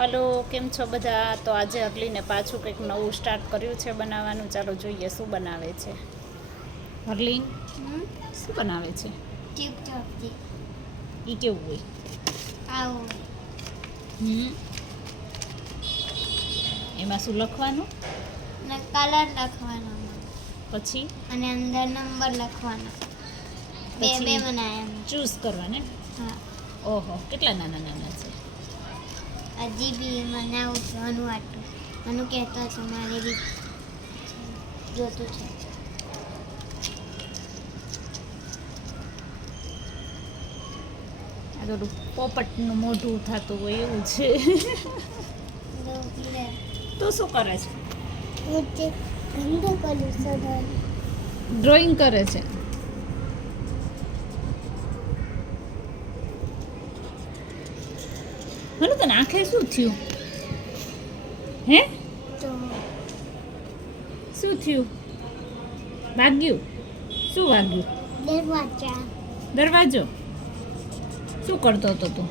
Hello, કેમ છો બધા? તો આજે હરલીને પાછું કંઈક નવું સ્ટાર્ટ કર્યું છે બનાવવાનું. ચાલો જોઈએ શું બનાવે છે હરલીન. શું બનાવે છે? એ કેવું હોય? એમાં શું લખવાનું? કલર લખવાનો પછી અને અંદર નંબર લખવાનો. બે બનાવ્યા. ચૂઝ કરવાને. હા. ઓહો, કેટલા નાના નાના છે? હજી બી મને આવું છે આટલું મને કહેતા છે મારે બી જોતું છે. આ થોડું પોપટનું મોઢું થતું હોય એવું છે. તો શું કરે છે? ડ્રોઈંગ કરે છે. મને તો આંખે શું થયું? હે શું થયું? વાગ્યું? શું વાગ્યું? દરવાજો. શું કરતો હતો તું?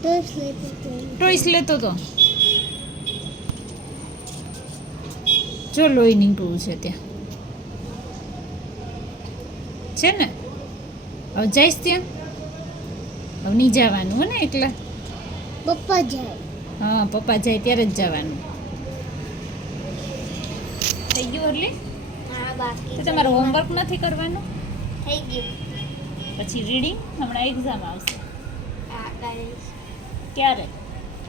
ટોયસ લેતો હતો. જો લોહી નીકળવું છે ત્યાં છે ને. હવે જઈશ ત્યાં? હવે નહીં જવાનું હો ને એકલા. પપ્પા જાય. હા, પપ્પા જાય ત્યારે જ જવાનું. થઈ ગયું હરલી? હા, બાકી તો તમારું હોમવર્ક નથી કરવાનું? થઈ ગયું. પછી રીડિંગ? હમણાં એક્ઝામ આવશે. હા, કરીશ. ક્યારે?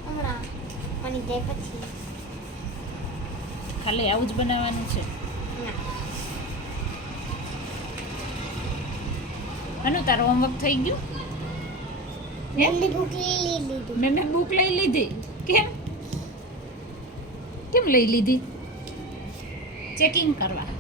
હમણાં મને જાય પછી. ખાલી આવું જ બનાવવાનું છે? હનુ તારું હોમવર્ક થઈ ગયું? બુક લઈ લીધી. મેં બુક લઈ લીધી. કેમ લઈ લીધી? ચેકિંગ કરવા.